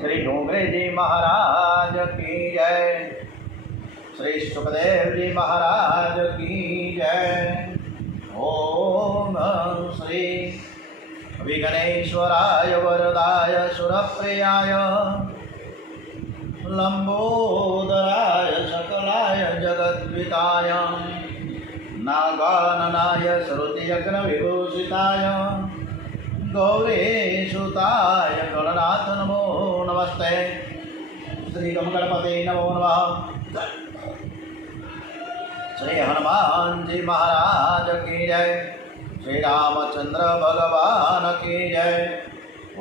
श्री डोंगरे जी महाराज की जय। श्री सुखदेव जी महाराज की जय। ओम श्री विघ्नेश्वराय वरदाय सुरप्रियाय लंबोदराय सकलाय जगद्विताय नागाननाय श्रुतियज्ञ विभूषिताय गौरीसुताय गणनाथ नमो नमस्ते। श्री गणपते नमो नमः। श्री हनुमान जी महाराज की जय। श्री रामचंद्र भगवान की जय।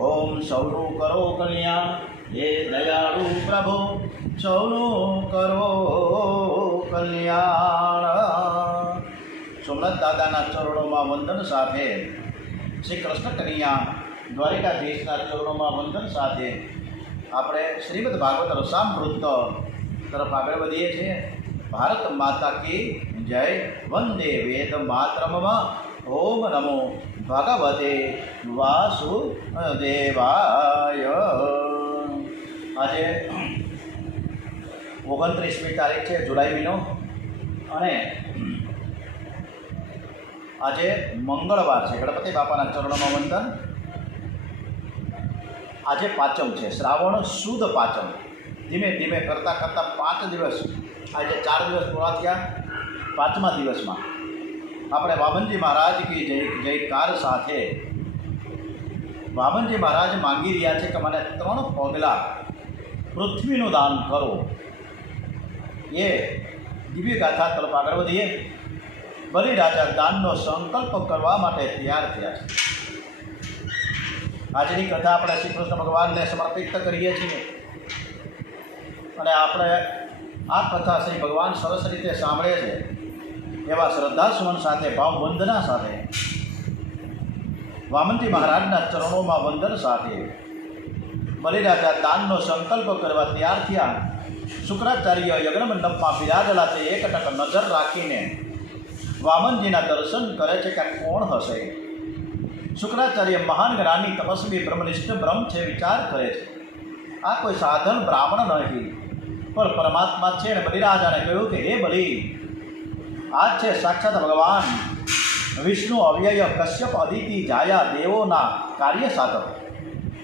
ओम सौनु करो कल्याण हे दयालु प्रभु सौनु करो कल्याण। सोमनाथ दादाना चरणों में वंदन साथे श्री कृष्ण कन्या द्वारिकाधीशना चरणों में वंदन साथे આપણે શ્રીમદ ભાગવત રસામૃત તરફ આગળ વધીએ છીએ। ભારત માતા की जय। वंदे वेद मातरमમાં ओम नमो भगवते वासुदेवाय। આજે 29મી તારીખ છે જુલાઈ મહિનો અને આજે મંગળવાર છે। ગણપતિ બાપાના ચરણોમાં વંદન। આજે પાંચમ છે, શ્રાવણ સુદ પાંચમ। ધીમે ધીમે કરતાં કરતાં 5 દિવસ, આજે 4 દિવસ પૂરા થયા। 5મા દિવસમાં આપણે વામનજી મહારાજ की જયકાર સાથે વામનજી મહારાજ માંગી રહ્યા છે કે મને 3 પગલાં પૃથ્વીનું દાન કરો। એ દિવ્ય ગાથા તરફ આગળ વધીએ। બલિ રાજા દાનનો સંકલ્પ કરવા માટે તૈયાર થયા છે। આજની કથા આપણે શ્રી કૃષ્ણ ભગવાનને સમર્પિત કરીએ છીએ અને આપણે આ કથા શ્રી ભગવાન સરસ રીતે સાંભળે છે એવા શ્રદ્ધાસુમન સાથે ભાવવંદના સાથે વામનજી મહારાજના ચરણોમાં વંદન સાથે બલિરાજા દાનનો સંકલ્પ કરવા તૈયાર થયા। શુક્રાચાર્ય યજ્ઞમંડપમાં બિરાજેલા છે। એકટક નજર રાખીને વામનજીના દર્શન કરે છે કે કોણ હશે। શુક્રાચાર્ય મહાન જ્ઞાની તપસ્વી બ્રહ્મનિષ્ઠ બ્રહ્મ છે, વિચાર કરે છે આ કોઈ સાધન બ્રાહ્મણ નહીં પણ પરમાત્મા છે। અને બલિરાજાને કહ્યું કે હે બલિ, આ છે સાક્ષાત ભગવાન વિષ્ણુ અવ્યય કશ્યપ અદિતિ જાયા દેવોના કાર્ય સાધક।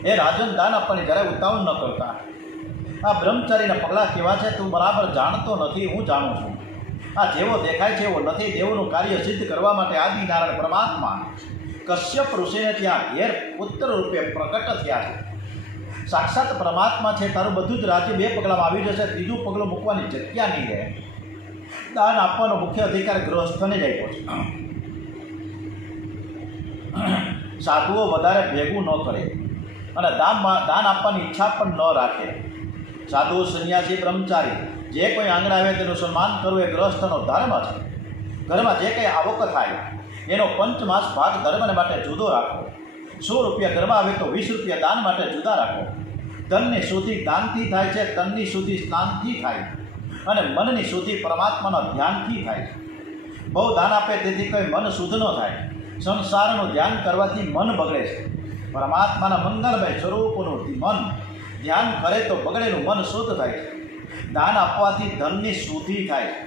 એ રાજન દાન આપવાની જ્યારે ઉતાવળ ન કરતા। આ બ્રહ્મચારીના પગલાં કેવા છે તું બરાબર જાણતો નથી, હું જાણું છું। આ જેવો દેખાય છે એવો નથી। દેવોનું કાર્ય સિદ્ધ કરવા માટે આદિનારાયણ પરમાત્મા કશ્યપ ઋષિને ત્યાં ઘેર પુત્ર રૂપે પ્રકટ થયા છે। સાક્ષાત પરમાત્મા છે। તારું બધું જ રાજ્ય 2 પગલામાં આવી જશે। ત્રીજું પગલું મૂકવાની જગ્યા નહીં રહે। દાન આપવાનો મુખ્ય અધિકાર ગૃહસ્થને જ આપ્યો છે। સાધુઓ વધારે ભેગું ન કરે અને દાન આપવાની ઈચ્છા પણ ન રાખે। સાધુ, સંન્યાસી, બ્રહ્મચારી જે કોઈ આંગણે આવે તેનું સન્માન કરવું એ ગૃહસ્થનો ધર્મ છે। ઘરમાં જે કંઈ આવક થાય એનો 5 માસ ભાગ ધર્મને માટે જુદો રાખો। 100 રૂપિયા ઘરમાં આવે તો 20 રૂપિયા દાન માટે જુદા રાખો। ધનની શુદ્ધિ દાનથી થાય છે, તનની શુદ્ધિ સ્નાનથી થાય અને મનની શુદ્ધિ પરમાત્માના ધ્યાનથી થાય છે। બહુ દાન આપે તેથી કોઈ મન શુદ્ધ ન થાય। સંસારનું ધ્યાન કરવાથી મન બગડે છે। પરમાત્માના મંગલમય સ્વરૂપનું મન ધ્યાન કરે તો બગડેલું મન શુદ્ધ થાય છે। દાન આપવાથી ધનની શુદ્ધિ થાય છે।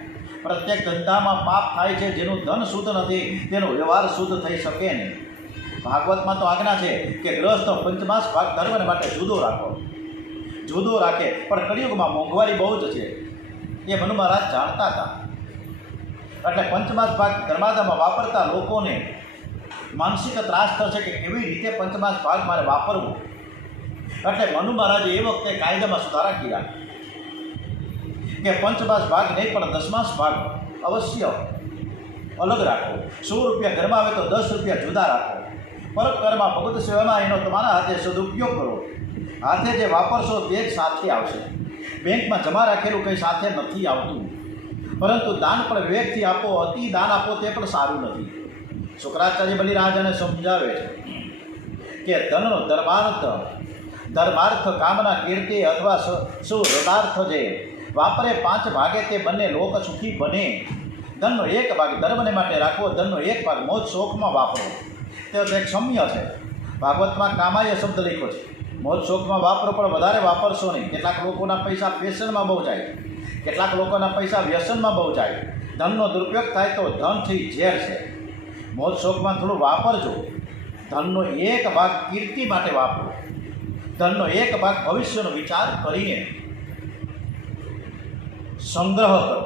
પ્રત્યેક ધંધામાં પાપ થાય છે। જેનું ધન શુદ્ધ નથી તેનો વ્યવહાર શુદ્ધ થઈ શકે નહીં। ભાગવતમાં તો આજ્ઞા છે કે ગૃહસ્થ 5 માસ ભાગ ધર્મને માટે જુદો રાખો, જુદો રાખે। પણ કળિયુગમાં મોંઘવારી બહુ જ છે એ મનુ મહારાજ જાણતા હતા। એટલે 5 માસ ભાગ ધર્માદામાં વાપરતા લોકોને માનસિક ત્રાસ થશે કે કેવી રીતે 5 માસ ભાગ મારે વાપરવું। એટલે મનુ મહારાજે એ વખતે કાયદામાં સુધારા કર્યા કે 5 માસ ભાગ નહીં પણ 10 માસ ભાગ અવશ્ય અલગ રાખો। 100 રૂપિયા ઘરમાં આવે તો 10 રૂપિયા જુદા રાખો। પરકર્મા ભગવત સેવામાં એનો તમારા હાથે સદુપયોગ કરો। હાથે જે વાપરશો તે જ સાથે આવશે। બેંકમાં જમા રાખેલું કંઈ સાથે નથી આવતું। પરંતુ દાન પણ વિવેકથી આપો। અતિ દાન આપો તે પણ સારું નથી। શુક્રાચાર્ય બલિરાજાને સમજાવે છે કે ધનનો ધર્માર્થ કામના કીર્તિ અથવા સુહૃદાર્થ જે વાપરે 5 ભાગે તે બંને લોક સુખી બને। ધનનો 1 ભાગ ધર્મને માટે રાખવો, ધનનો 1 ભાગ મોજ શોખમાં વાપરો। તે એક સમ્ય છે। ભાગવતમાં કામાય શબ્દ લખ્યો છે। મોજ શોખમાં વાપરો પણ વધારે વાપરશો નહીં. કેટલાક લોકોના પૈસા ફેશનમાં બહુ જાય, કેટલાક લોકોના પૈસા વ્યસનમાં બહુ જાય. ધનનો દુરુપયોગ થાય તો ધનથી ઝેર છે. મોજ શોખમાં થોડું વાપરજો. ધનનો એક ભાગ કીર્તિ માટે વાપરો, ધનનો એક ભાગ ભવિષ્યનો વિચાર કરીને સંગ્રહ કરો.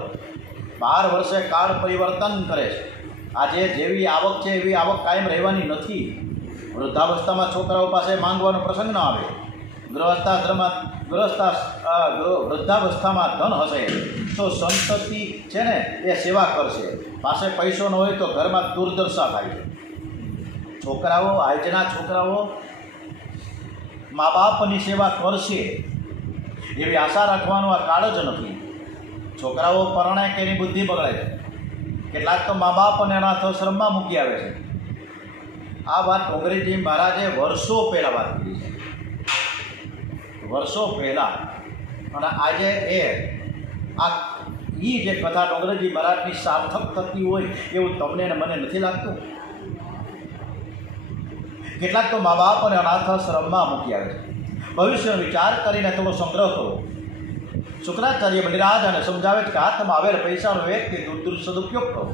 12 વર્ષે કાળ પરિવર્તન કરે છે. આજે જેવી આવક છે એવી આવક કાયમ રહેવાની નથી. વૃદ્ધાવસ્થામાં છોકરાઓ પાસે માંગવાનો પ્રસંગ ન આવે. વૃદ્ધાવસ્થામાં ધન હશે તો સંતતિ છે ને એ સેવા કરશે. પાસે પૈસો ન હોય તો ઘરમાં દુર્દશા થાય છે. છોકરાઓ, આજના છોકરાઓ મા બાપની સેવા કરશે એવી આશા રાખવાનો આ કાળ જ નથી. છોકરાઓ પરણે કે એની બુદ્ધિ બગડે છે. કેટલાક તો મા બાપ અને અનાથાશ્રમમાં મૂકી આવે છે. આ વાત ડોંગરીજી મહારાજે વર્ષો પહેલાં વાત કરી છે, વર્ષો પહેલાં. અને આજે જે કથા ડોંગરીજી મહારાજની સાર્થક થતી હોય એવું તમને અને મને નથી લાગતું? કેટલાક તો મા બાપ અને અનાથાશ્રમમાં મૂકી આવે છે. ભવિષ્યનો વિચાર કરીને થોડો સંગ્રહ કરો. શુક્રાચાર્ય બલિરાજાને સમજાવે છે કે હાથમાં આવેલ પૈસાનો વ્યક્તિ સદુપયોગ કરો.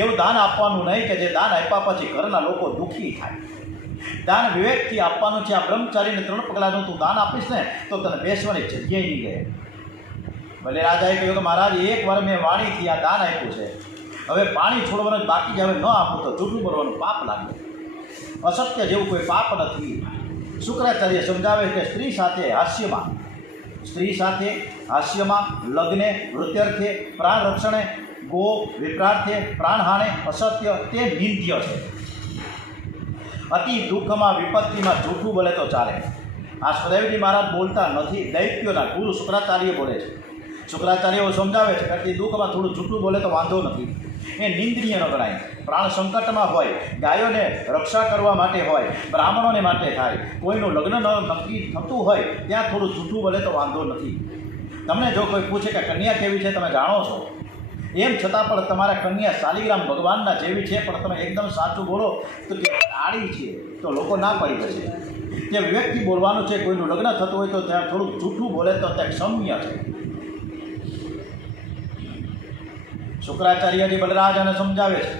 એવું દાન આપવાનું નહીં કે જે દાન આપ્યા પછી ઘરના લોકો દુઃખી થાય. દાન વિવેકથી આપવાનું છે. આ બ્રહ્મચારીને 3 પગલાંનું તું દાન આપીશ ને તો તને બેસવાની જગ્યાએ નહીં ગયે. બલિરાજાએ કહ્યું કે મહારાજ, એકવાર મેં વાણીથી આ દાન આપ્યું છે, હવે પાણી છોડવાનું જ બાકી છે, હવે ન આપું તો જૂઠું બોલવાનું પાપ લાગે. અસત્ય જેવું કોઈ પાપ નથી. શુક્રાચાર્ય સમજાવે કે સ્ત્રી સાથે હાસ્યમાં, લગ્ને, વૃત્યર્થે, પ્રાણ રક્ષણે, ગો વિપ્રાર્થે, પ્રાણહાને, અસત્ય તે નિંદ્ય છે. અતિ દુઃખમાં વિપત્તિમાં જૂઠું બોલે તો ચાલે. આ સદૈવજી મહારાજ બોલતા નથી, દૈત્યોના ગુરુ શુક્રાચાર્ય બોલે છે. શુક્રાચાર્યો સમજાવે છે કે અતિ દુઃખમાં થોડું જૂઠું બોલે તો વાંધો નથી, એ નિંદનીય ન ગણાય. પ્રાણ સંકટમાં હોય, ગાયોને રક્ષા કરવા માટે હોય, બ્રાહ્મણોને માટે થાય, કોઈનું લગ્ન નક્કી થતું હોય ત્યાં થોડું જૂઠું બોલે તો વાંધો નથી. તમને જો કોઈ પૂછે કે કન્યા કેવી છે તમે જાણો છો, એમ છતાં પણ તમારા કન્યા શાલિગ્રામ ભગવાનના જેવી છે પણ તમે એકદમ સાચું બોલો તો કે આડી છે તો લોકો ના પડી જશે. તે વિવેકથી બોલવાનું છે. કોઈનું લગ્ન થતું હોય તો ત્યાં થોડુંક જૂઠું બોલે તો તે ક્ષમ્ય છે. શુક્રાચાર્યજી બલરાજાને સમજાવે છે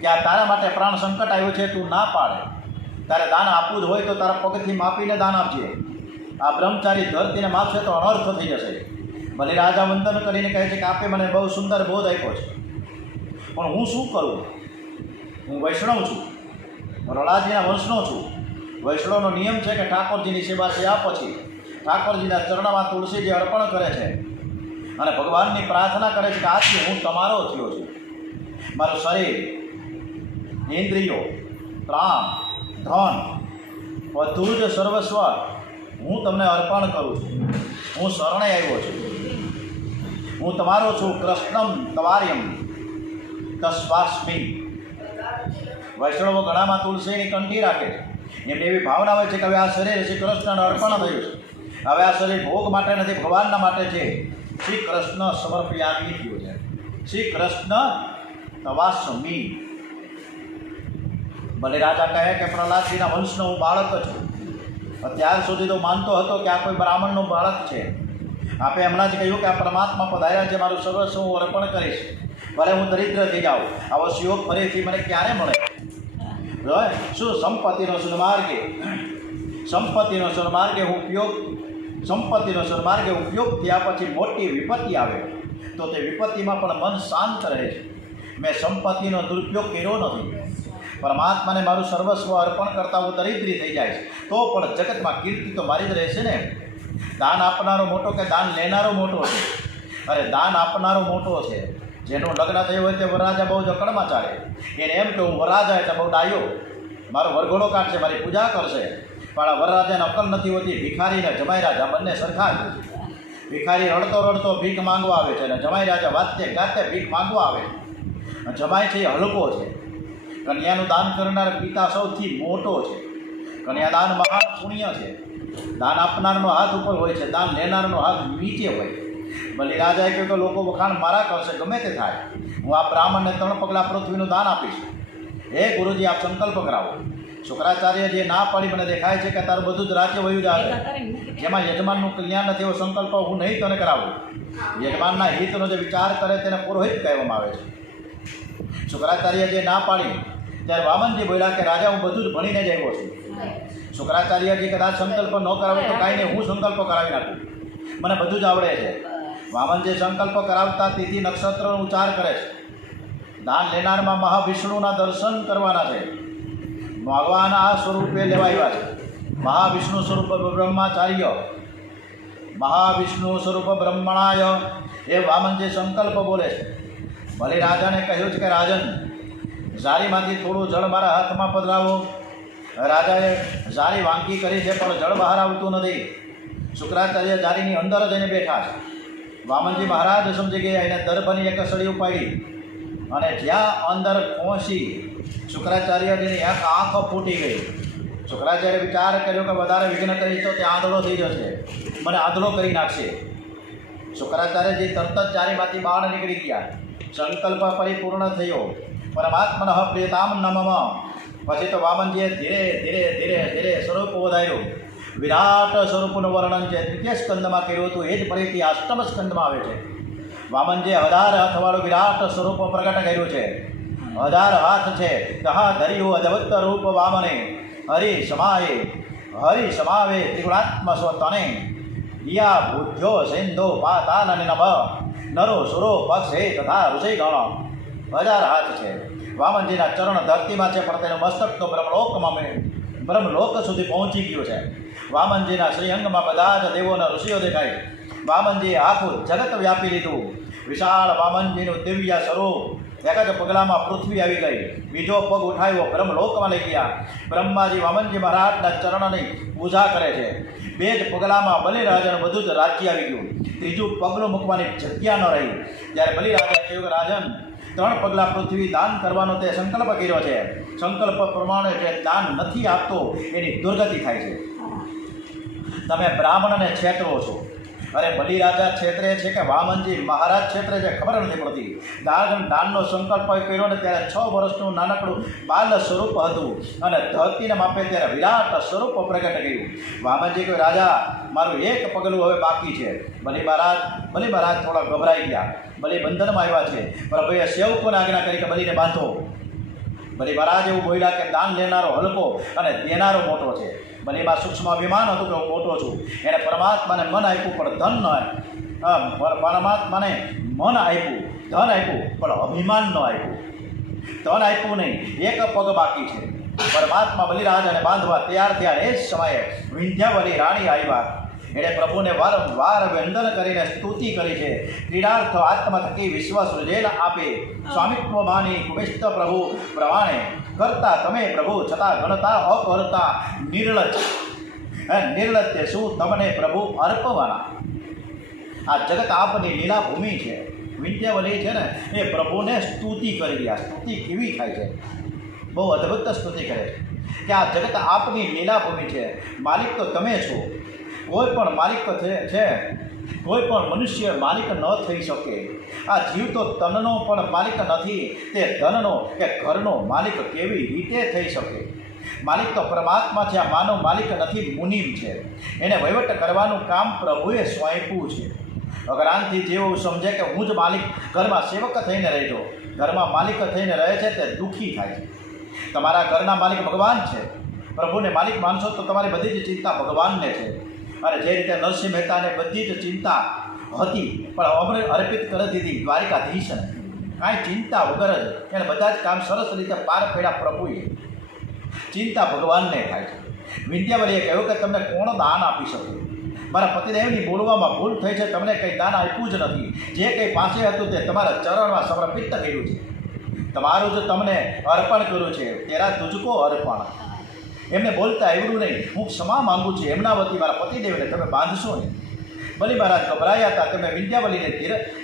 કે આ તારા માટે પ્રાણ સંકટ આવ્યું છે, તું ના પાડે. તારે દાન આપવું જ હોય તો તારા પગથી માપીને દાન આપજે. આ બ્રહ્મચારી ધરતીને માપશે તો અનર્થ થઈ જશે. બલિરાજા વંદન કરીને કહે છે કે આપે મને બહુ સુંદર બોધ આપ્યો છે, પણ હું શું કરું? હું વૈષ્ણવ છું, પ્રહલાદજીના વંશનો છું. વૈષ્ણવનો નિયમ છે કે ઠાકોરજીની સેવા થયા પછી ઠાકોરજીના ચરણમાં તુલસીજી અર્પણ કરે છે અને ભગવાનની પ્રાર્થના કરે છે કે આજથી હું તમારો થયો છું. મારું શરીર, ઇન્દ્રિયો, પ્રાણ, ધન બધું જ સર્વસ્વ હું તમને અર્પણ કરું છું. હું શરણે આવ્યો છું. હું તમારો છું. કૃષ્ણમ તવાર્યમ તસ્વાસ્મિ. વૈષ્ણવો ગળામાં તુલસીની કંઠી રાખે છે. એમને એવી ભાવના હોય છે કે હવે આ શરીર શ્રી કૃષ્ણને અર્પણ થયું છે. હવે આ શરીર ભોગ માટે નથી, ભગવાનના માટે છે. શ્રી કૃષ્ણ સમર્પયામી થયું છે. શ્રી કૃષ્ણ તવાસ્મી. બલિરાજા કહે કે પ્રહલાદજીના વંશનો હું બાળક છું. અત્યાર સુધી તો માનતો હતો કે આ કોઈ બ્રાહ્મણનું બાળક છે. આપે હમણાં જ કહ્યું કે આ પરમાત્મા પધાર્યા છે, મારું સર્વસ્વ હું અર્પણ કરીશ. ભલે હું દરિદ્ર થઈ જાઉં, આવો સુયોગ ફરીથી મને ક્યારે મળે? શું સંપત્તિનો સન્માર્ગે ઉપયોગ થયા પછી મોટી વિપત્તિ આવે તો તે વિપત્તિમાં પણ મન શાંત રહે છે. મેં સંપત્તિનો દુરુપયોગ કર્યો નથી. પરમાત્માને મારું સર્વસ્વ અર્પણ કરતાં હું દરિદ્રી થઈ જાય તો પણ જગતમાં કીર્તિ તો મારી જ રહેશે ને. દાન આપનારો મોટો કે દાન લેનારો મોટો છે? અરે દાન આપનારો મોટો છે. જેનું લગ્ન થયું હોય તે વરરાજા બહુ જકડમાં ચાલે. એને એમ કે હું વરરાજા એટલે બહુ ડાયો, મારો વરઘોડો કાઢશે, મારી પૂજા કરશે. પણ આ વરરાજાને અકલ નથી હોતી. ભિખારીને જમાઈ રાજા બંને સરખા જ. ભિખારી રડતો ભીખ માંગવા આવે છે અને જમાઈ રાજા વાતે ગાતે ભીખ માંગવા આવે છે. જમાઈ છે એ હલકો છે. કન્યાનું દાન કરનાર પિતા સૌથી મોટો છે. કન્યાદાન મહાન પુણ્ય છે. દાન આપનારનો હાથ ઉપર હોય છે, દાન લેનારનો હાથ નીચે હોય. બલિરાજાએ કહ્યું કે લોકો વખાણ મારા કરશે, ગમે તે થાય. હું આ બ્રાહ્મણને 3 પગલાં પૃથ્વીનું દાન આપીશ. હે ગુરુજી, આપ સંકલ્પ કરાવો. શુક્રાચાર્ય જે ના પાડી મને દેખાય છે કે તારું બધું જ રાજ્ય વયું જાય, જેમાં યજમાનનું કલ્યાણ નથી એવો સંકલ્પ હું નહીં તને કરાવું. યજમાનના હિતનો જે વિચાર કરે તેને પુરોહિત કહેવામાં આવે છે. શુક્રાચાર્ય જે ના પાડી ત્યારે વામનજી બોલ્યા કે રાજા, હું બધું જ ભણીને જ આવ્યો છું. શુક્રાચાર્યજી કદાચ સંકલ્પ ન કરાવે તો કાંઈ નહીં, હું સંકલ્પ કરાવી નાખું, મને બધું જ આવડે છે. વામનજી સંકલ્પ કરાવતા તિથિ નક્ષત્રનો ઉચ્ચાર કરે છે. દાન લેનારમાં મહાવિષ્ણુના દર્શન કરવાના છે. ભગવાન આ સ્વરૂપે લેવાયા છે. મહાવિષ્ણુ સ્વરૂપ બ્રહ્માચાર્ય, મહાવિષ્ણુ સ્વરૂપ બ્રહ્મણાય એ વામનજી સંકલ્પ બોલે છે. ભલે રાજાને કહ્યું છે કે રાજન, ઝારીમાંથી થોડું જળ મારા હાથમાં પધરાવો. રાજાએ ઝારી વાંકી કરી છે પણ જળ બહાર આવતું નથી. શુક્રાચાર્ય ઝારીની અંદર જઈને બેઠા છે. વામનજી મહારાજ સમજી ગયા, એને દર્ભની એક સળી ઉપાડી અને જ્યાં અંદર પહોંચી શુક્રાચાર્યજીની એક આંખ ફૂટી ગઈ. શુક્રાચાર્ય વિચાર કર્યો કે વધારે વિઘ્ન કરીશ તો ત્યાં આંધળો થઈ જશે, મને આંધળો કરી નાખશે. શુક્રાચાર્યજી તરત જ ઝારીમાંથી બહાર નીકળી ગયા. સંકલ્પ પરિપૂર્ણ થયો. પરમાત્મન પ્રિયતામ નમઃ. પછી તો વામનજીએ ધીરે ધીરે ધીરે ધીરે સ્વરૂપ વધાર્યું. વિરાટ સ્વરૂપનું વર્ણન છે તૃતીય સ્કંદમાં કર્યું હતું, એ જ ફરીથી અષ્ટમ સ્કંદમાં આવે છે. વામનજીએ 1000 હાથવાળું વિરાટ સ્વરૂપ પ્રગટ કર્યું છે. 1000 હાથ છે. તહા ધર્યું અદભુત રૂપ વામને, હરિ સમાવે ત્રિગુણાત્મ સ્વતને, યા બુદ્ધ્યો સિંધો પાતાલ અને નભ, નરો સુરો પક્ષે તથા ઋષિ ગણ. 1000 હાથ છે. વામનજીના ચરણ ધરતીમાં છે પણ તેનું મસ્તક તો બ્રહ્મલોક સુધી પહોંચી ગયું છે. વામનજીના શ્રીઅંગમાં બધા જ દેવોના ઋષિઓ દેખાય. વામનજીએ આખું જગત વ્યાપી લીધું. વિશાળ વામનજીનું દિવ્ય સ્વરૂપ. એક જ પગલામાં પૃથ્વી આવી ગઈ. બીજો પગ ઉઠાવ્યો, બ્રહ્મલોકમાં લઈ ગયા. બ્રહ્માજી વામનજી મહારાજના ચરણની પૂજા કરે છે. 2 જ પગલામાં બલિરાજાનું બધું જ રાજ્ય આવી ગયું. ત્રીજું પગલું મૂકવાની જગ્યા ન રહી. ત્યારે બલિરાજાએ કહ્યું કે રાજન, 3 પગલાં પૃથ્વી દાન કરવાનો તે સંકલ્પ કર્યો છે. સંકલ્પ પ્રમાણે જે દાન નથી આપતો એની દુર્ગતિ થાય છે. તમે બ્રાહ્મણને છેતરો છો. અરે બલિરાજા છેતરે છે કે વામનજી મહારાજ છેતરે છે ખબર નથી પડતી. દાનનો સંકલ્પ કર્યો ને ત્યારે 6 વર્ષનું નાનકડું બાલ સ્વરૂપ હતું અને ધરતીને માપે ત્યારે વિરાટ સ્વરૂપ પ્રગટ કર્યું. વામનજી કહ્યું, રાજા મારું 1 પગલું હવે બાકી છે. બલિ મહારાજ થોડા ગભરાઈ ગયા. બલિ બંધનમાં આવ્યા છે. પ્રભુએ સેવકોને આજ્ઞા કરી કે બલિને બાંધો. બલિ મહારાજ એવું બોલ્યા કે દાન લેનારો હલકો અને દેનારો મોટો છે. બલિમાં સૂક્ષ્મ અભિમાન હતું કે હું મોટો છું. એને પરમાત્માને મન આપ્યું પણ ધન ન આપ્યું. પરમાત્માને મન આપ્યું, ધન આપ્યું પણ અભિમાન ન આપ્યું. ધન આપ્યું નહીં. 1 પગ બાકી છે. પરમાત્મા બલિરાજાને બાંધવા તૈયાર થયા. એ જ સમયે વિંધ્યાવલી રાણી આવ્યા. એણે પ્રભુને વારંવાર વંદન કરીને સ્તુતિ કરી છે. ક્રીડાર્થ આત્મ થકી વિશ્વ સૃજેલ આપે, સ્વામિત્વ માની કુમિષ્ઠ પ્રભુ પ્રમાણે, કરતા તમે પ્રભુ છતાં ગણતા અકર્તા, નિર્લજ્જ શું તમને પ્રભુ અર્પવાના. આ જગત આપની લીલા ભૂમિ છે. વિંધ્યાવલી છે ને એ પ્રભુને સ્તુતિ કરી રહ્યા. સ્તુતિ કેવી થાય છે? બહુ અદ્ભુત સ્તુતિ કરે છે કે આ જગત આપની લીલા ભૂમિ છે. માલિક તો તમે છો. કોઈ પણ માલિક છે, કોઈ પણ મનુષ્ય માલિક ન થઈ શકે. આ જીવ તો તનનો પણ માલિક નથી, તે ધનનો કે ઘરનો માલિક કેવી રીતે થઈ શકે? માલિક તો પરમાત્મા છે. આ માનવ માલિક નથી, મુનિમ છે. એને વહીવટ કરવાનું કામ પ્રભુએ સોંપ્યું છે. અગરાનથી જેવું સમજે કે હું જ માલિક, ઘરમાં સેવક થઈને રહેજો. ઘરમાં માલિક થઈને રહે છે તે દુઃખી થાય છે. તમારા ઘરના માલિક ભગવાન છે. પ્રભુને માલિક માનશો તો તમારી બધી જ ચિંતા ભગવાનને છે. અને જે રીતે નરસિંહ મહેતાને બધી જ ચિંતા હતી પણ અમને અર્પિત કરી દીધી દ્વારિકાધીશને, કાંઈ ચિંતા વગર જ એને બધા જ કામ સરસ રીતે પાર પડ્યા પ્રભુએ. ચિંતા ભગવાનને થાય છે. વિંધ્યાવલીએ કહ્યું કે તમને કોણ દાન આપી શકે? મારા પતિદેવની બોલવામાં ભૂલ થઈ છે. તમને કંઈ દાન આપ્યું જ નથી. જે કંઈ પાસે હતું તે તમારા ચરણમાં સમર્પિત કર્યું છે. તમારું જ તમને અર્પણ કર્યું છે. તેરા તુજકો અર્પણ. એમને બોલતા આવડું નહીં. હું ક્ષમા માગું છું એમના વતી મારા પતિદેવને તમે બાંધશો નહીં. બલિ મહારાજ ગભરાયા હતા. તમે વિંધ્યાવલીને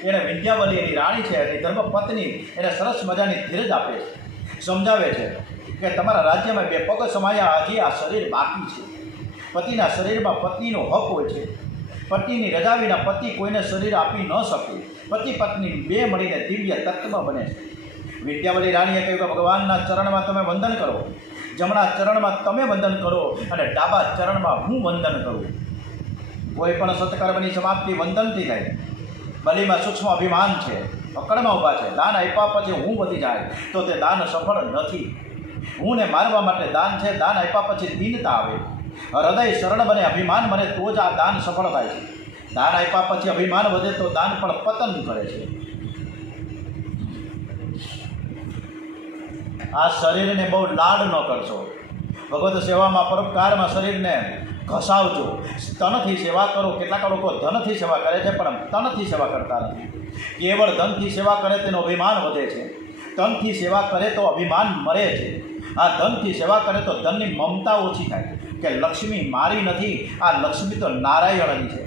એને વિંધ્યાવલી એની રાણી છે, એની ધર્મપત્ની એને સરસ મજાની ધીરજ આપે છે, સમજાવે છે કે તમારા રાજ્યમાં 2 પગ સમાયા, હજી આ શરીર બાકી છે. પતિના શરીરમાં પત્નીનો હક હોય છે. પતિની રજા વિના પતિ કોઈને શરીર આપી ન શકે. પતિ પત્ની 2 મળીને દિવ્ય તત્વ બને છે. વિંધ્યાવલી રાણીએ કહ્યું કે ભગવાનના ચરણમાં તમે વંદન કરો. જમણા ચરણમાં તમે વંદન કરો અને ડાબા ચરણમાં હું વંદન કરું. કોઈ પણ સત્કર્મની સમાપ્તિ વંદનથી થાય. બલિમાં સૂક્ષ્મ અભિમાન છે, પકડમાં ઊભા છે. દાન આપ્યા પછી હું વધી જાય તો તે દાન સફળ નથી. હું ને મારવા માટે દાન છે. દાન આપ્યા પછી દીનતા આવે, હૃદય સરળ બને, અભિમાન બને તો જ આ દાન સફળ થાય છે. દાન આપ્યા પછી અભિમાન વધે તો દાન પણ પતન કરે છે. આ શરીરને બહુ લાડ ન કરશો. ભગવત સેવામાં પરોપકારમાં શરીરને ઘસાવજો. તનથી સેવા કરો. કેટલાક લોકો ધનથી સેવા કરે છે પણ તનથી સેવા કરતા નથી. કેવળ ધનથી સેવા કરે તેનો અભિમાન વધે છે. તનથી સેવા કરે તો અભિમાન મરે છે. આ ધનથી સેવા કરે તો ધનની મમતા ઓછી થાય કે લક્ષ્મી મારી નથી, આ લક્ષ્મી તો નારાયણની છે,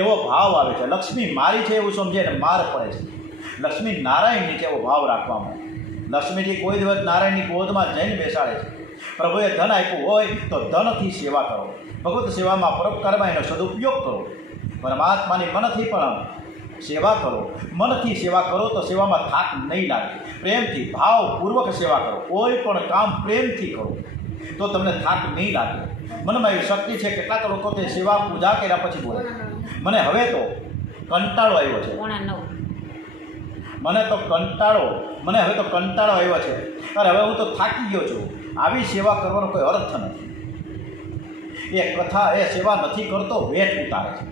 એવો ભાવ આવે છે. લક્ષ્મી મારી છે એવું સમજે ને માર પડે છે. લક્ષ્મી નારાયણની છે એવો ભાવ રાખવામાં. લક્ષ્મીજી કોઈ દિવસ નારાયણની ગોદમાં જઈને બેસાડે છે. પ્રભુએ ધન આપ્યું હોય તો ધનથી સેવા કરો. ભગવત સેવામાં પરોપકારમાં એનો સદુપયોગ કરો. પરમાત્માની મનથી પણ સેવા કરો. મનથી સેવા કરો તો સેવામાં થાક નહીં લાગે. પ્રેમથી ભાવપૂર્વક સેવા કરો. કોઈ પણ કામ પ્રેમથી કરો તો તમને થાક નહીં લાગે. મનમાં એવી શક્તિ છે. કેટલાક લોકો તે સેવા પૂજા કર્યા પછી બોલે મને હવે તો કંટાળો આવ્યો છે, મને હવે તો કંટાળો આવ્યો છે, અરે હવે હું તો થાકી ગયો છું. આવી સેવા કરવાનો કોઈ અર્થ નથી. એ કથા એ સેવા નથી કરતો, વેઠ ઉતારે છે.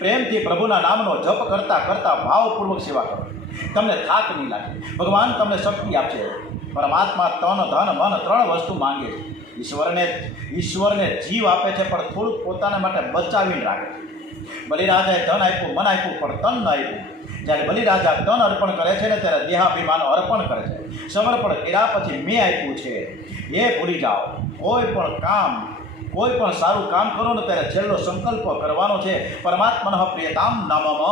પ્રેમથી પ્રભુના નામનો જપ કરતાં કરતાં ભાવપૂર્વક સેવા કરો. તમને થાક નહીં લાગે. ભગવાન તમને શક્તિ આપશે. પરમાત્મા તન ધન મન 3 વસ્તુ માંગે છે. ઈશ્વરને જીવ આપે છે પણ થોડુંક પોતાના માટે બચાવીને રાખે છે. બલિરાજાએ ધન આપ્યું, મન આપ્યું પણ તન ન આપ્યું. જ્યારે બલિરાજા તન અર્પણ કરે છે ને ત્યારે દેહાભિમાન અર્પણ કરે છે. સમર્પણ કર્યા પછી મેં આપ્યું છે એ ભૂલી જાઓ. કોઈ પણ સારું કામ કરો ને ત્યારે છેલ્લો સંકલ્પ કરવાનો છે પરમાત્માનો પ્રિયતામ નમઃ.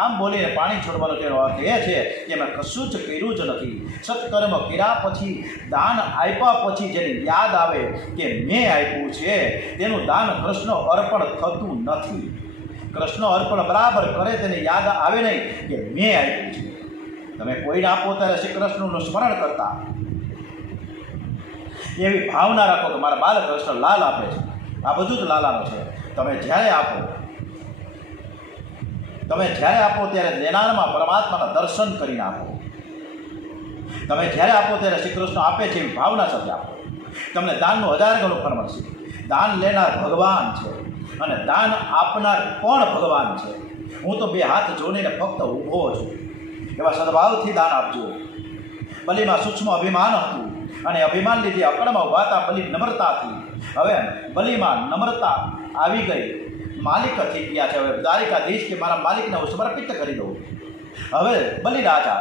આમ બોલીને પાણી છોડવાનો તેનો અર્થ એ છે કે મેં કશું જ કર્યું જ નથી. સત્કર્મ કર્યા પછી, દાન આપ્યા પછી જેને યાદ આવે કે મેં આપ્યું છે તેનું દાન કૃષ્ણ અર્પણ થતું નથી. કૃષ્ણ અર્પણ બરાબર કરે તેને યાદ આવે નહીં કે મેં આપ્યું છે. તમે કોઈને આપો ત્યારે શ્રી કૃષ્ણનું સ્મરણ કરતા એવી ભાવના રાખો કે મારા બાલકૃષ્ણ લાલ આપે છે. આ બધું જ લાલાનું છે. તમે જ્યારે આપો ત્યારે લેનારમાં પરમાત્માના દર્શન કરીને આપો. તમે જ્યારે આપો ત્યારે શ્રી કૃષ્ણ આપે છે એવી ભાવના સાથે આપો. તમને દાનનું 1000 ગણું ફળ મળશે. દાન લેનાર ભગવાન છે અને દાન આપનાર પણ ભગવાન છે. હું તો 2 હાથ જોડીને ફક્ત ઊભો છું. એવા સદભાવથી દાન આપજો. બલિમાં સૂક્ષ્મ અભિમાન હતું અને અભિમાન લીધે અકળમાં ઊભા હતા બલિ નમ્રતાથી. હવે બલિમાં નમ્રતા આવી ગઈ. માલિક થઈ ગયા છે. હવે દ્વારિકાધીશ કે મારા માલિકને હું સમર્પિત કરી દઉં. હવે બલિરાજા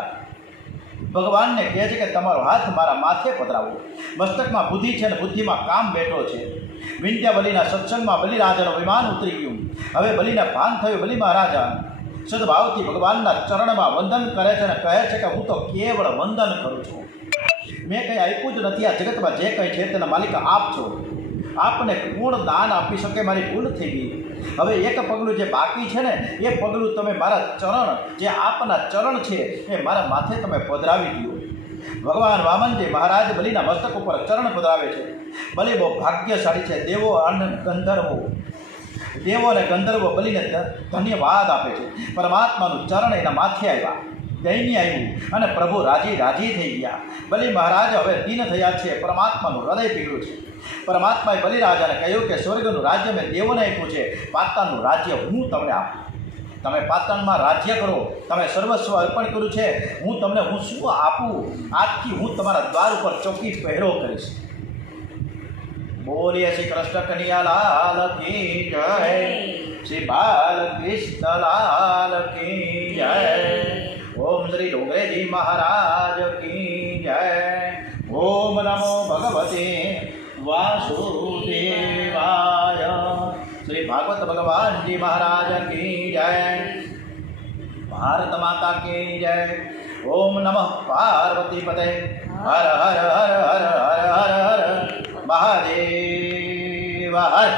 ભગવાનને કહે છે કે તમારો હાથ મારા માથે પધરાવો. મસ્તકમાં બુદ્ધિ છે અને બુદ્ધિમાં કામ બેઠો છે. વિંધ્યાબલીના સત્સંગમાં બલિરાજાનું વિમાન ઉતરી ગયું. હવે બલિને ભાન થયું. બલિ મહારાજા સદભાવથી ભગવાનના ચરણમાં વંદન કરે છે અને કહે છે કે હું તો કેવળ વંદન કરું છું. મેં કંઈ આપ્યું જ નથી. આ જગતમાં જે કંઈ છે તેના માલિક આપ છો. આપને કોણ દાન આપી શકે? મારી ભૂલ થઈ ગઈ. હવે એક પગલું જે બાકી છે ને એ પગલું તમે મારા ચરણ, જે આપના ચરણ છે એ મારા માથે તમે પધરાવી દો. ભગવાન વામનજી મહારાજ બલિના મસ્તક ઉપર ચરણ પધરાવે છે. બલિ બહુ ભાગ્યશાળી છે. દેવો અને ગંધર્વો બલિને ધન્યવાદ આપે છે. પરમાત્માનું ચરણ એના માથે આવ્યા, દૈન્ય આવ્યું અને પ્રભુ રાજી થઈ ગયા. બલિ મહારાજ હવે દીન થયા છે. પરમાત્માનું હૃદય પીળું છે. પરમાત્માએ બલિરાજાને કહ્યું કે સ્વર્ગનું રાજ્ય મેં દેવોને આપ્યું છે, પાતાળનું રાજ્ય હું તમને આપું. તમે પાતાળમાં રાજ્ય કરો. તમે સર્વસ્વ અર્પણ કર્યું છે. હું શું આપું? આજથી હું તમારા દ્વાર ઉપર ચોકી પહેરો કરીશ. બોલીએ શ્રી કૃષ્ણ કનૈયા લાલ કી જય. શ્રી બાલકૃષ્ણ લાલ કી જય. ઓમ શ્રી ડોંગરેજી મહારાજ કી જય. ઓમ નમો ભગવતે વાસુદેવાય. શ્રી ભાગવત ભગવાનજી મહારાજ કી જય. ભારત માતા કી જય. ઓમ નમઃ પાર્વતી પતે. હર હર હર હર હર હર હર મહાદેવ હર.